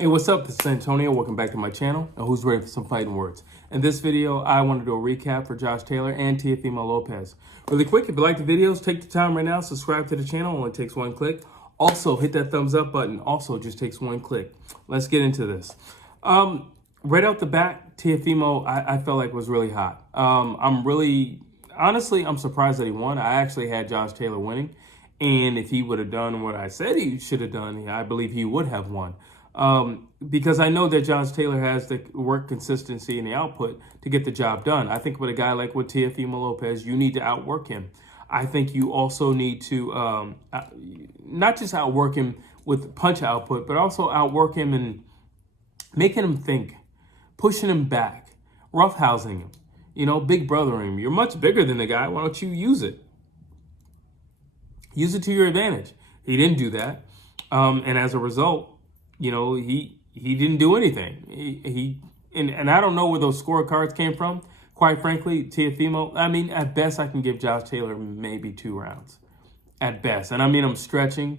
Hey, what's up? This is Antonio. Welcome back to my channel. And who's ready for some fighting words? In this video, I want to do a recap for Josh Taylor and Teofimo Lopez. Really quick, if you like the videos, take the time right now, subscribe to the channel. Only takes one click. Also, hit that thumbs up button. Also, just takes one click. Let's get into this. Right out the bat, Teofimo, I felt like was really hot. Honestly, I'm surprised that he won. I actually had Josh Taylor winning. And if he would have done what I said he should have done, I believe he would have won. Because I know that Josh Taylor has the work consistency and the output to get the job done. I think with a guy like with Teofimo Lopez, you need to outwork him. I think you also need to not just outwork him with punch output, but also outwork him in making him think, pushing him back, roughhousing him, big brothering him. You're much bigger than the guy. Why don't you use it? Use it to your advantage. He didn't do that. And as a result, he didn't do anything. And I don't know where those scorecards came from. Quite frankly, Teofimo, at best I can give Josh Taylor maybe 2 rounds. At best. And I'm stretching.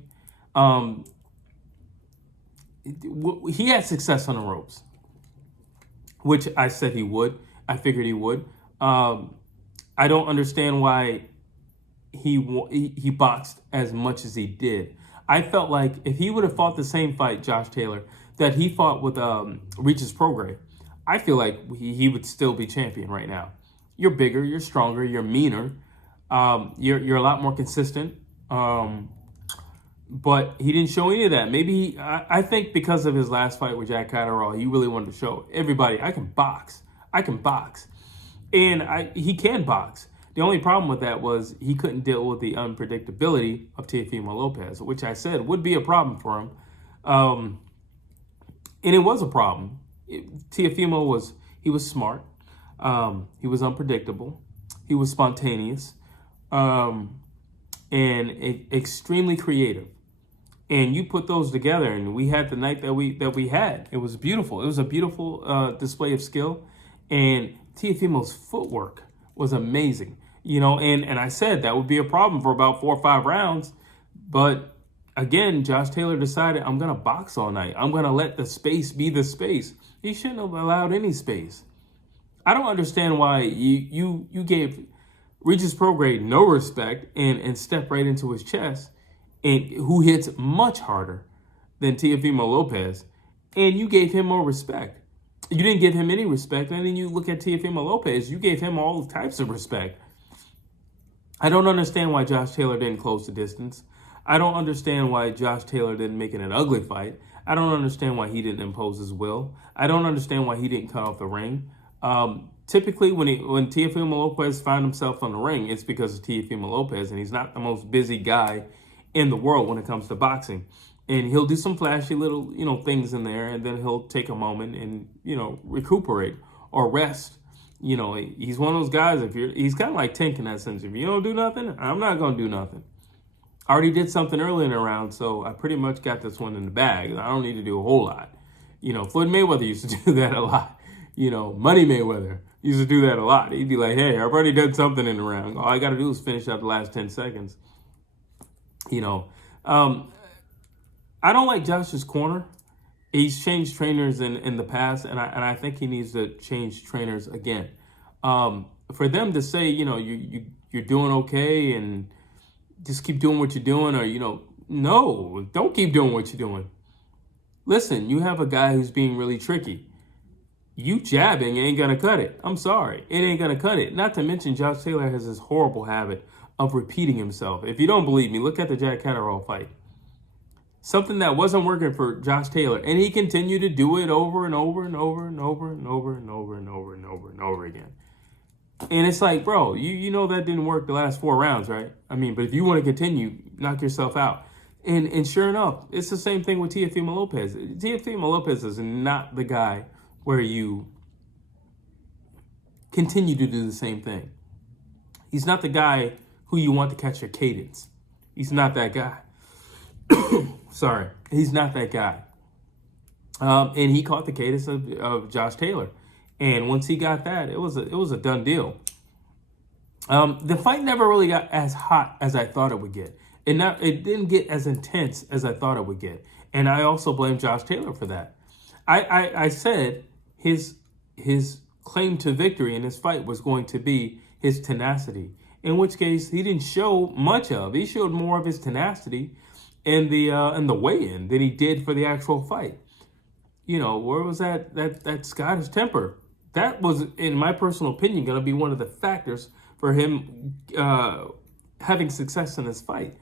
He had success on the ropes, which I said he would. I figured he would. I don't understand why he boxed as much as he did. I felt like if he would have fought the same fight, Josh Taylor, that he fought with Regis Prograis, I feel like he would still be champion right now. You're bigger, you're stronger, you're meaner, you're a lot more consistent. But he didn't show any of that. Maybe I think because of his last fight with Jack Catterall, he really wanted to show everybody, I can box. And he can box. The only problem with that was he couldn't deal with the unpredictability of Teofimo Lopez, which I said would be a problem for him. And it was a problem. Teofimo was smart. He was unpredictable. He was spontaneous. And extremely creative. And you put those together, and we had the night that we had. It was beautiful. It was a beautiful display of skill. And Teofimo's footwork was amazing. And I said that would be a problem for about 4 or 5 rounds. But again, Josh Taylor decided, I'm going to box all night. I'm going to let the space be the space. He shouldn't have allowed any space. I don't understand why you gave Regis Prograis no respect and stepped right into his chest, and who hits much harder than Teofimo Lopez, and you gave him more respect. You didn't give him any respect, and then you look at Teofimo Lopez, you gave him all types of respect. I don't understand why Josh Taylor didn't close the distance. I don't understand why Josh Taylor didn't make it an ugly fight. I don't understand why he didn't impose his will. I don't understand why he didn't cut off the ring. Typically, when Teofimo Lopez found himself on the ring, it's because of Teofimo Lopez, and he's not the most busy guy in the world when it comes to boxing. And he'll do some flashy little, things in there, and then he'll take a moment and, recuperate or rest. He's one of those guys, he's kind of like Tank in that sense. If you don't do nothing, I'm not going to do nothing. I already did something early in the round, so I pretty much got this one in the bag. I don't need to do a whole lot. Floyd Mayweather used to do that a lot. Money Mayweather used to do that a lot. He'd be like, hey, I've already done something in the round. All I got to do is finish out the last 10 seconds. I don't like Josh's corner. He's changed trainers in the past, and I think he needs to change trainers again. For them to say, you're doing okay and just keep doing what you're doing, or, no, don't keep doing what you're doing. Listen, you have a guy who's being really tricky. You jabbing ain't going to cut it. I'm sorry. It ain't going to cut it. Not to mention Josh Taylor has this horrible habit of repeating himself. If you don't believe me, look at the Jack Catterall fight. Something that wasn't working for Josh Taylor, and he continued to do it over and over and over and over and over and over and over and over and over again. And it's like, bro, you know that didn't work the last 4 rounds, right? But if you want to continue, knock yourself out. And sure enough, it's the same thing with Teofimo Lopez. Teofimo Lopez is not the guy where you continue to do the same thing. He's not the guy who you want to catch your cadence. He's not that guy. Sorry, he's not that guy. And he caught the cadence of Josh Taylor. And once he got that, it was a done deal. The fight never really got as hot as I thought it would get. It didn't get as intense as I thought it would get. And I also blame Josh Taylor for that. I said his claim to victory in this fight was going to be his tenacity. In which case, he didn't show much of. He showed more of his tenacity in the weigh-in than he did for the actual fight. Where was that Scottish temper? That was, in my personal opinion, going to be one of the factors for him having success in this fight.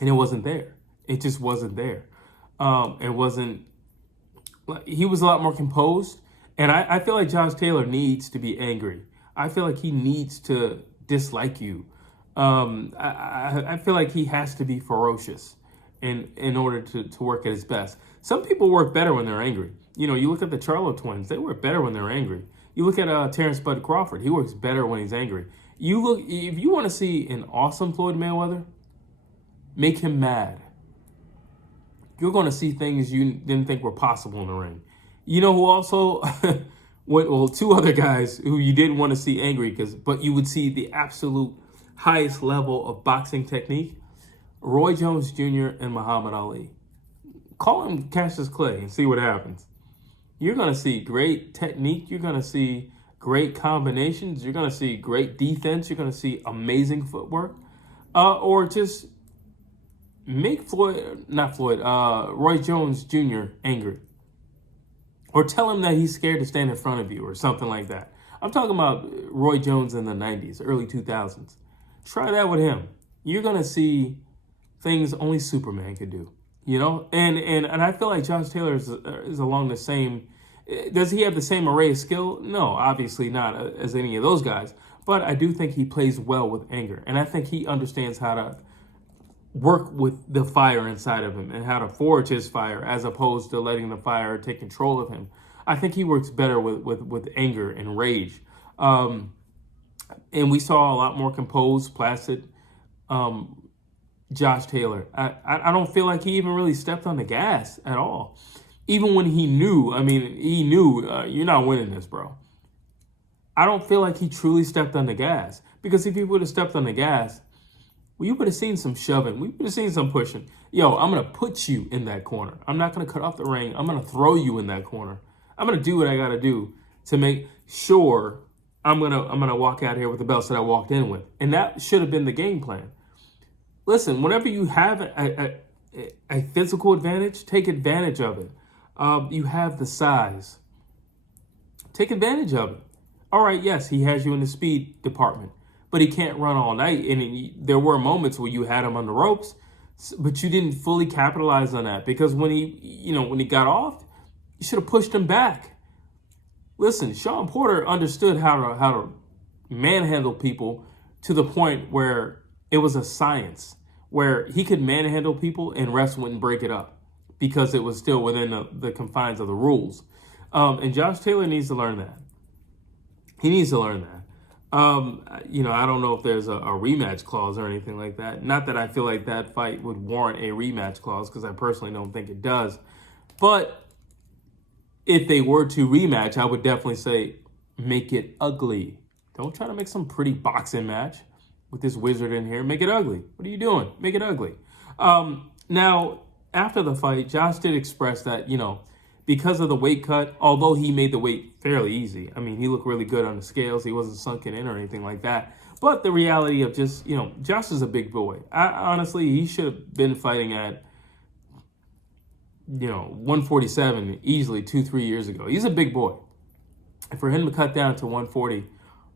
And it wasn't there. It just wasn't there. It wasn't. He was a lot more composed. And I feel like Josh Taylor needs to be angry. I feel like he needs to dislike you. I feel like he has to be ferocious in order to work at his best. Some people work better when they're angry. You look at the Charlo twins; they work better when they're angry. You look at Terrence Bud Crawford; he works better when he's angry. If you want to see an awesome Floyd Mayweather, make him mad. You're going to see things you didn't think were possible in the ring. You know who also? Well, two other guys who you didn't want to see angry, but you would see the absolute highest level of boxing technique: Roy Jones Jr. and Muhammad Ali. Call him Cassius Clay and see what happens. You're going to see great technique. You're going to see great combinations. You're going to see great defense. You're going to see amazing footwork. Or just make Roy Jones Jr. angry. Or tell him that he's scared to stand in front of you or something like that. I'm talking about Roy Jones in the 90s, early 2000s. Try that with him. You're going to see things only Superman could do. And I feel like Josh Taylor is along the same. Does he have the same array of skill? No, obviously not as any of those guys. But I do think he plays well with anger. And I think he understands how to work with the fire inside of him and how to forge his fire as opposed to letting the fire take control of him. I think he works better with anger and rage. And we saw a lot more composed, placid Josh Taylor. I don't feel like he even really stepped on the gas at all. Even when he knew, you're not winning this, bro. I don't feel like he truly stepped on the gas. Because if he would have stepped on the gas, we would have seen some shoving. We would have seen some pushing. Yo, I'm going to put you in that corner. I'm not going to cut off the ring. I'm going to throw you in that corner. I'm going to do what I got to do to make sure I'm going to walk out here with the belts that I walked in with. And that should have been the game plan. Listen, whenever you have a physical advantage, take advantage of it. You have the size. Take advantage of it. All right, yes, he has you in the speed department, but he can't run all night. And there were moments where you had him on the ropes, but you didn't fully capitalize on that because when he got off, you should have pushed him back. Listen, Sean Porter understood how to manhandle people to the point where it was a science, where he could manhandle people and refs wouldn't break it up because it was still within the confines of the rules. And Josh Taylor needs to learn that. He needs to learn that. I don't know if there's a rematch clause or anything like that. Not that I feel like that fight would warrant a rematch clause because I personally don't think it does. But if they were to rematch, I would definitely say make it ugly. Don't try to make some pretty boxing match with this wizard in here. Make it ugly. What are you doing? Make it ugly. Now, after the fight, Josh did express that, because of the weight cut, although he made the weight fairly easy. I mean, he looked really good on the scales. He wasn't sunken in or anything like that. But the reality of just, Josh is a big boy. Honestly, he should have been fighting at, 147 easily 2-3 years ago. He's a big boy. And for him to cut down to 140,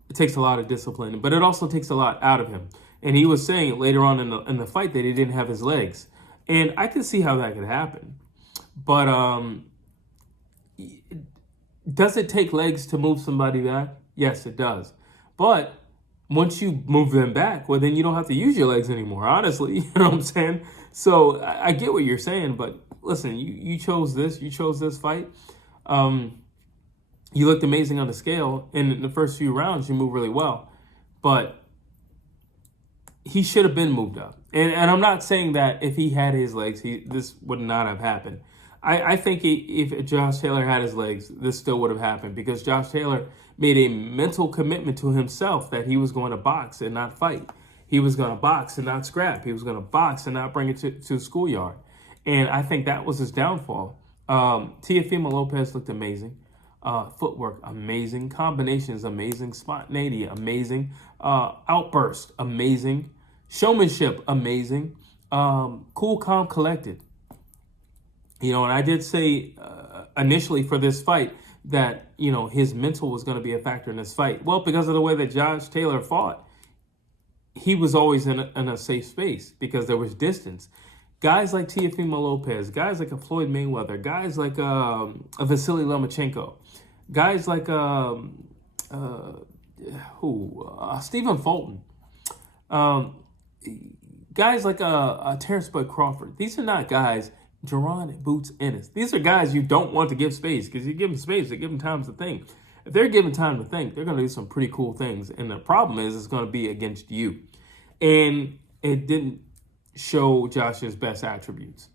it takes a lot of discipline, but it also takes a lot out of him. And he was saying later on in the fight that he didn't have his legs. And I can see how that could happen. But does it take legs to move somebody back? Yes, it does. But once you move them back, well, then you don't have to use your legs anymore, honestly. You know what I'm saying? So I get what you're saying, but listen, you chose this. You chose this fight. You looked amazing on the scale. And in the first few rounds, you moved really well. But he should have been moved up. And I'm not saying that if he had his legs, this would not have happened. I think if Josh Taylor had his legs, this still would have happened because Josh Taylor made a mental commitment to himself that he was going to box and not fight. He was going to box and not scrap. He was going to box and not bring it to the schoolyard. And I think that was his downfall. Teofimo Lopez looked amazing. Footwork, amazing. Combinations, amazing. Spontaneity, amazing. Outburst, amazing. Showmanship, amazing. Cool, calm, collected. You know, and I did say initially for this fight that, you know, his mental was going to be a factor in this fight. Well, because of the way that Josh Taylor fought, he was always in a safe space because there was distance. Guys like Teofimo Lopez, guys like a Floyd Mayweather, guys like a Vasily Lomachenko, guys like Stephen Fulton, guys like Terrence Bud Crawford. These are not guys, Jaron Boots Ennis. These are guys you don't want to give space because you give them space, they give them time to think. If they're given time to think, they're going to do some pretty cool things. And the problem is it's going to be against you. And it didn't show Josh's best attributes.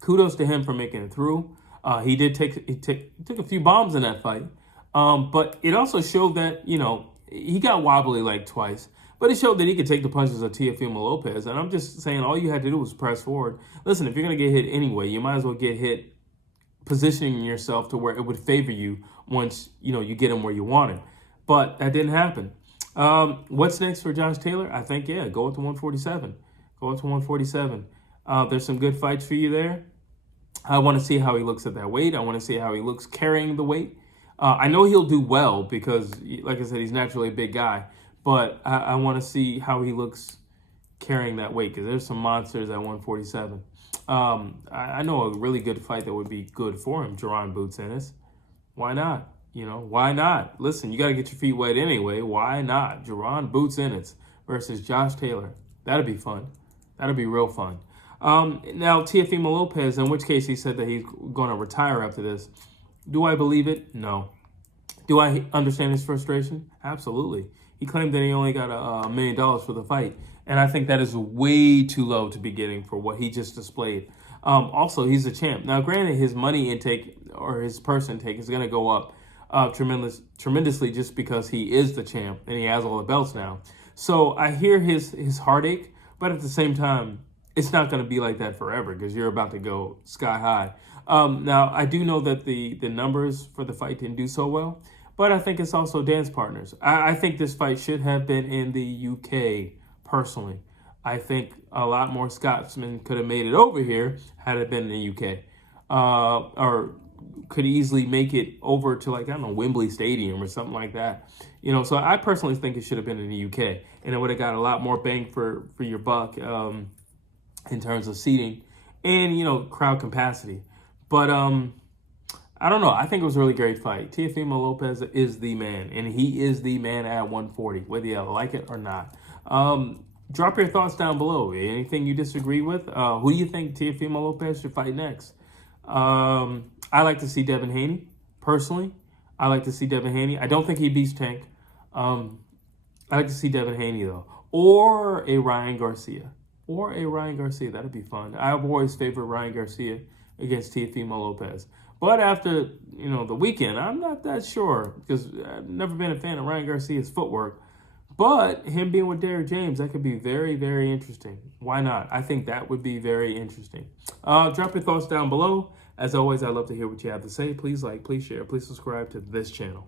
Kudos to him for making it through. He took a few bombs in that fight. But it also showed that, you know, he got wobbly like twice. But it showed that he could take the punches of Teofimo Lopez. And I'm just saying all you had to do was press forward. Listen, if you're going to get hit anyway, you might as well get hit positioning yourself to where it would favor you once, you know, you get him where you want him. But that didn't happen. What's next for Josh Taylor? I think, yeah, go up to 147. Go up to 147. There's some good fights for you there. I want to see how he looks at that weight. I want to see how he looks carrying the weight. I know he'll do well because, like I said, he's naturally a big guy. But I want to see how he looks carrying that weight because there's some monsters at 147. I know a really good fight that would be good for him, Jaron Boots Ennis. Why not? You know, why not? Listen, you got to get your feet wet anyway. Why not? Jaron Boots Ennis versus Josh Taylor. That'd be fun. That'd be real fun. Now, Teofimo Lopez, in which case he said that he's going to retire after this. Do I believe it? No. Do I understand his frustration? Absolutely. He claimed that he only got $1 million for the fight. And I think that is way too low to be getting for what he just displayed. Also, he's a champ. Now, granted, his money intake or his purse intake is going to go up tremendously just because he is the champ and he has all the belts now. So I hear his heartache, but at the same time, it's not going to be like that forever because you're about to go sky high. Now, I do know that the numbers for the fight didn't do so well, but I think it's also dance partners. I think this fight should have been in the UK, personally. I think a lot more Scotsmen could have made it over here had it been in the UK. Or could easily make it over to, like, I don't know, Wembley Stadium or something like that. You know, so I personally think it should have been in the UK. And it would have got a lot more bang for your buck in terms of seating and, you know, crowd capacity. But I don't know. I think it was a really great fight. Teofimo Lopez is the man, and he is the man at 140, whether you like it or not. Drop your thoughts down below. Anything you disagree with? Who do you think Teofimo Lopez should fight next? I like to see Devin Haney, personally. I like to see Devin Haney. I don't think he beats Tank. I like to see Devin Haney, though. Or a Ryan Garcia. That'd be fun. I've always favored Ryan Garcia against Teofimo Lopez. But after, you know, the weekend, I'm not that sure because I've never been a fan of Ryan Garcia's footwork. But him being with Derrick James, that could be very, very interesting. Why not? I think that would be very interesting. Drop your thoughts down below. As always, I'd love to hear what you have to say. Please like, please share, please subscribe to this channel.